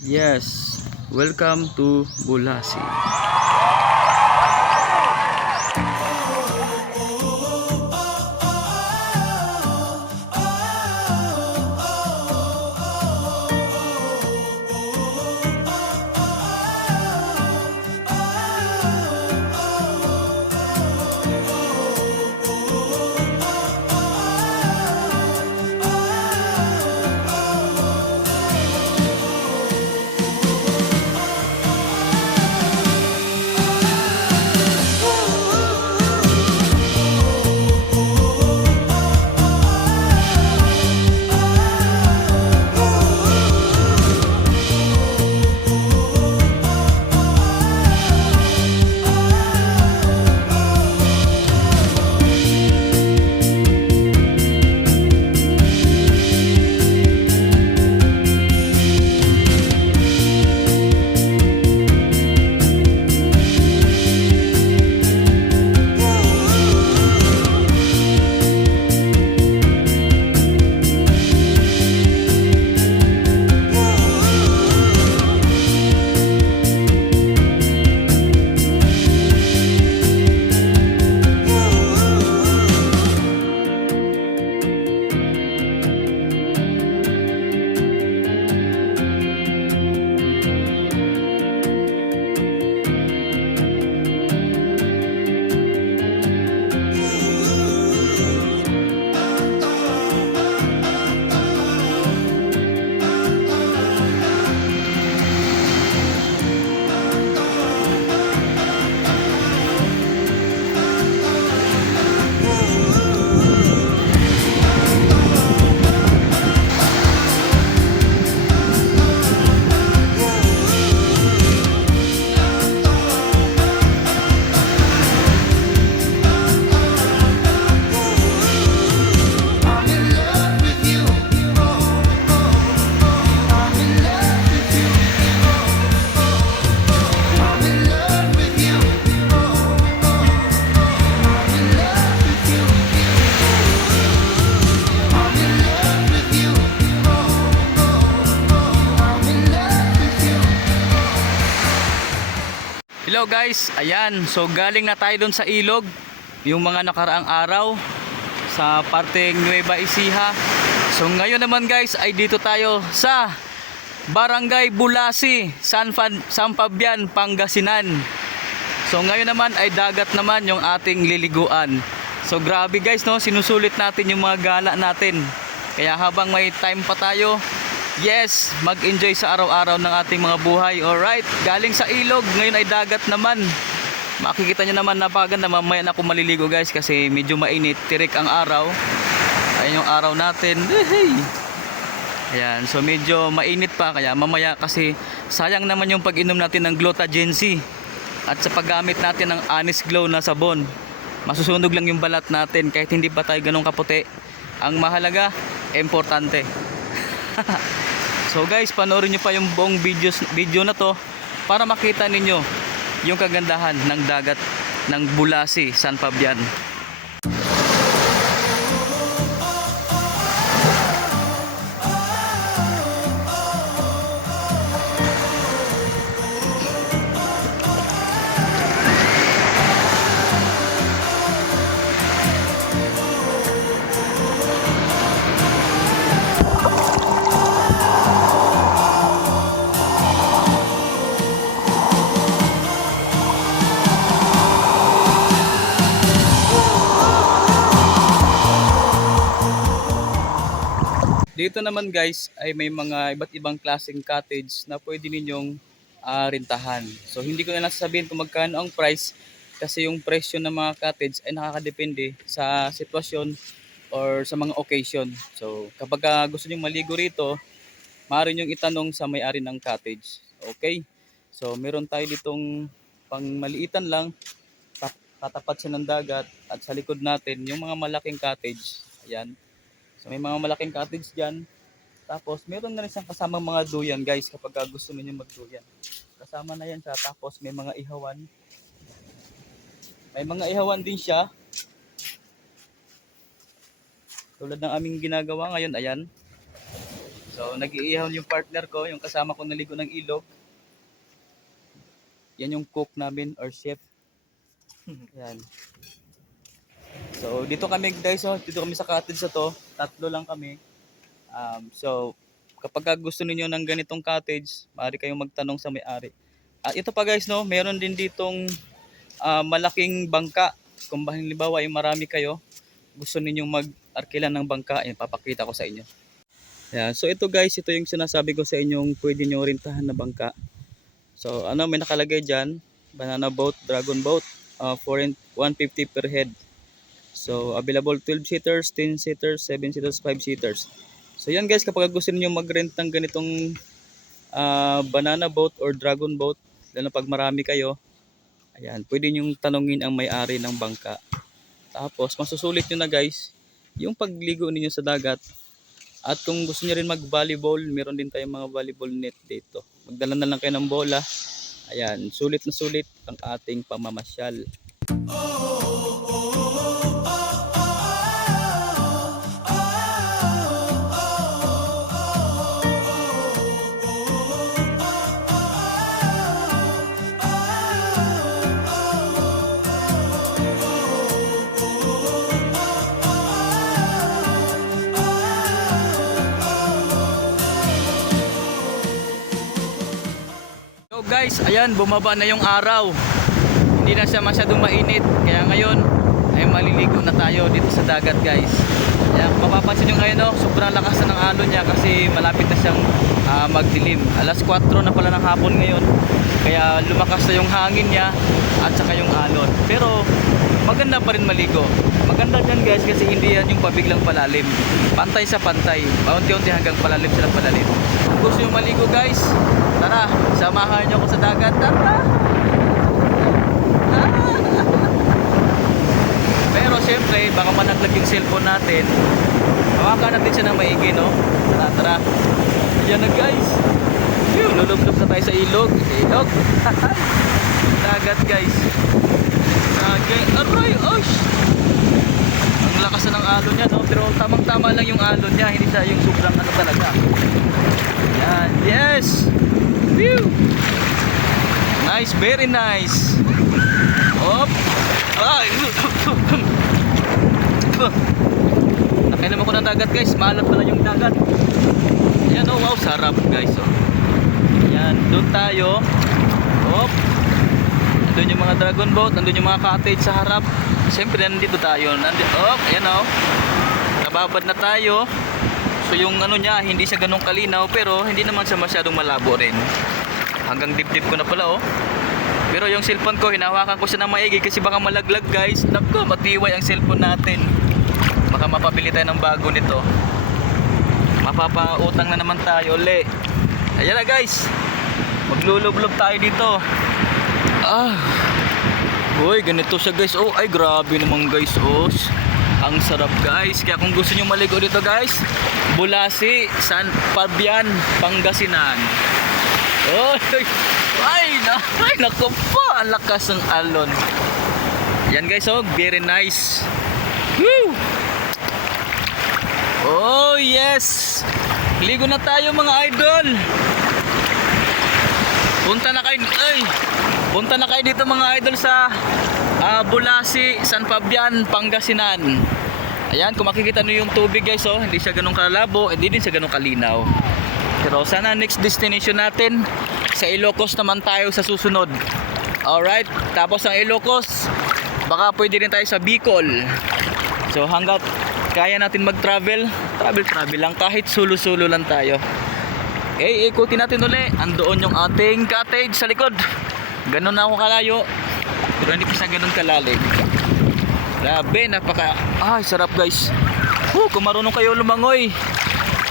Yes, welcome to Bulasi. Hello guys, ayan. So galing na tayo doon sa ilog. Yung mga nakaraang araw sa parteng Nueva Ecija. So ngayon naman guys ay dito tayo sa Barangay Bulasi, San, Fan, San Fabian, Pangasinan. So ngayon naman ay dagat naman yung ating liliguan. So grabe guys no, sinusulit natin yung mga gala natin. Kaya habang may time pa tayo, yes, mag-enjoy sa araw-araw ng ating mga buhay. Alright, galing sa ilog, ngayon ay dagat naman. Makikita nyo naman napaganda, mamaya na ako maliligo guys kasi medyo mainit, tirik ang araw. Ayan yung araw natin. Hey! Ayan, so medyo mainit pa kaya mamaya kasi sayang naman yung pag-inom natin ng Glotagency at sa paggamit natin ng Anis Glow na sabon. Masusunog lang yung balat natin kahit hindi pa tayo ganun kaputi. Ang mahalaga, importante. so guys, panoorin nyo pa yung buong videos, video na to para makita ninyo yung kagandahan ng dagat ng Bulasi, San Fabian. Dito naman guys ay may mga iba't ibang klaseng cottage na pwede ninyong ah, rentahan. So hindi ko na sasabihin kung magkano ang price kasi yung presyo ng mga cottage ay nakakadepende sa sitwasyon or sa mga occasion. So kapag ah, gusto niyo maligo rito, maaari niyong itanong sa may-ari ng cottage. Okay? So meron tayo ditong pang maliitan lang, tap- tatapat siya ng dagat at sa likod natin yung mga malaking cottage. Ayan. So may mga malaking cottage dyan. Tapos meron na rin siyang kasamang mga duyan guys kapag gusto niyo magduyan. Kasama na yan siya. Tapos may mga ihawan. May mga ihawan din siya. Tulad ng aming ginagawa ngayon, ayan. So, nag-iihaw yung partner ko, yung kasama ko naligo ng ilog. Yan yung cook namin or chef. Yan. So, dito kami guys, oh, dito kami sa cottage na to. Tatlo lang kami. Um, so, kapag gusto niyo ng ganitong cottage, maaari kayong magtanong sa may-ari. At ito pa guys, no, meron din ditong ah, malaking bangka. Kung halimbawa ay marami kayo, gusto ninyong mag-arkila ng bangka, eh, papakita ko sa inyo. Ayan. So ito guys, ito yung sinasabi ko sa inyong pwede nyo rintahan na bangka. So ano, may nakalagay dyan, banana boat, dragon boat, uh, for 150 per head. So available 12 seaters, 10 seaters, 7 seaters, 5 seaters. So yan guys, kapag gusto niyo mag-rent ng ganitong ah, banana boat or dragon boat, lalo pag marami kayo, ayan, pwede niyong tanungin ang may-ari ng bangka. Tapos, masusulit nyo na guys, yung pagligo ninyo sa dagat. At kung gusto niyo rin mag-volleyball, meron din tayong mga volleyball net dito. Magdala na lang kayo ng bola. Ayan, sulit na sulit ang ating pamamasyal. So ayan, bumaba na yung araw. Hindi na siya masyadong mainit. Kaya ngayon, ay maliligo na tayo dito sa dagat guys. Ayan, mapapansin nyo ngayon, no, sobrang lakas na ng alon niya kasi malapit na siyang ah, magdilim. Alas 4 na pala ng hapon ngayon. Kaya lumakas na yung hangin niya at saka yung alon. Pero maganda pa rin maligo. Maganda dyan guys kasi hindi yan yung pabiglang palalim. Pantay sa pantay. Paunti-unti hanggang palalim sila palalim. Gusto yung maligo guys, tara, samahan nyo ako sa dagat. Tara! Pero syempre, baka managlag yung cellphone natin. Hawakan natin siya ng maigi, no? Tara, tara. Ayan na guys. Phew, lulublob na tayo sa ilog. Ilog. Dagat guys. Okay. Aray, osh! Lakas na ng alon niya, no? Pero tamang-tama lang yung alon niya. Hindi siya yung sobrang ano talaga. Yan. Yes! Phew! Nice, very nice. Op! Ay! Nakainom ako ng dagat guys. Maalat pala yung dagat. Ayan oh, wow, sarap guys. Oh. Ayan, doon tayo. Op! Nandun yung mga dragon boat, nandun yung mga cottage sa harap. Siyempre, nandito tayo. Nandito, oh, ayan oh. Nababad na tayo. So yung ano niya, hindi siya ganun kalinaw, pero hindi naman siya masyadong malabo rin. Hanggang dip-dip ko na pala oh. Pero yung cellphone ko, hinahawakan ko siya ng maigi kasi baka malaglag guys. Naku, matiway ang cellphone natin. Baka mapabili tayo ng bago nito. Mapapautang na naman tayo uli. Ayan na guys. Maglulublob tayo dito. Ah. Uy, ganito siya guys. Oh, ay grabe naman guys. Oh, ang sarap guys. Kaya kung gusto niyo maligo dito guys, Bulasi, San Fabian, Pangasinan. Oh, ay, na, ay, naku po, ang lakas ng alon. Yan guys, oh, very nice. Woo! Oh, yes! Ligo na tayo mga idol. Punta na kayo, ay, punta na kayo dito mga idol sa ah, Bulasi, San Fabian, Pangasinan. Ayan, kung makikita nyo yung tubig guys, oh, hindi siya ganun kalabo, hindi din siya ganun kalinaw. Pero sana next destination natin sa Ilocos naman tayo sa susunod. Alright, tapos ang Ilocos, baka pwede rin tayo sa Bicol. So hanggat kaya natin mag-travel, travel-travel lang kahit solo-solo lang tayo. Okay, ikutin natin uli. Andoon yung ating cottage sa likod. Ganun na ako kalayo. Pero hindi pa siya ganun kalalim. Grabe, napaka... Ay, sarap guys. Woo, kung marunong kayo lumangoy.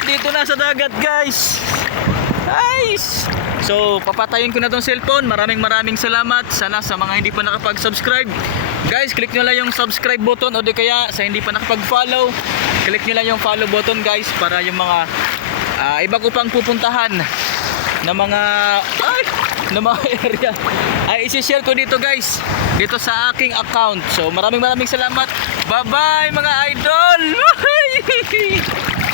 Dito na sa dagat guys. Nice! So, papatayin ko na tong cellphone. Maraming maraming salamat. Sana sa mga hindi pa nakapag-subscribe. Guys, click nyo lang yung subscribe button o di kaya sa hindi pa nakapag-follow, click nyo lang yung follow button guys para yung mga ah, iba ko pang pupuntahan na mga ay, na mga area ay isi-share ko dito guys dito sa aking account. So, maraming maraming salamat. Bye-bye mga idol!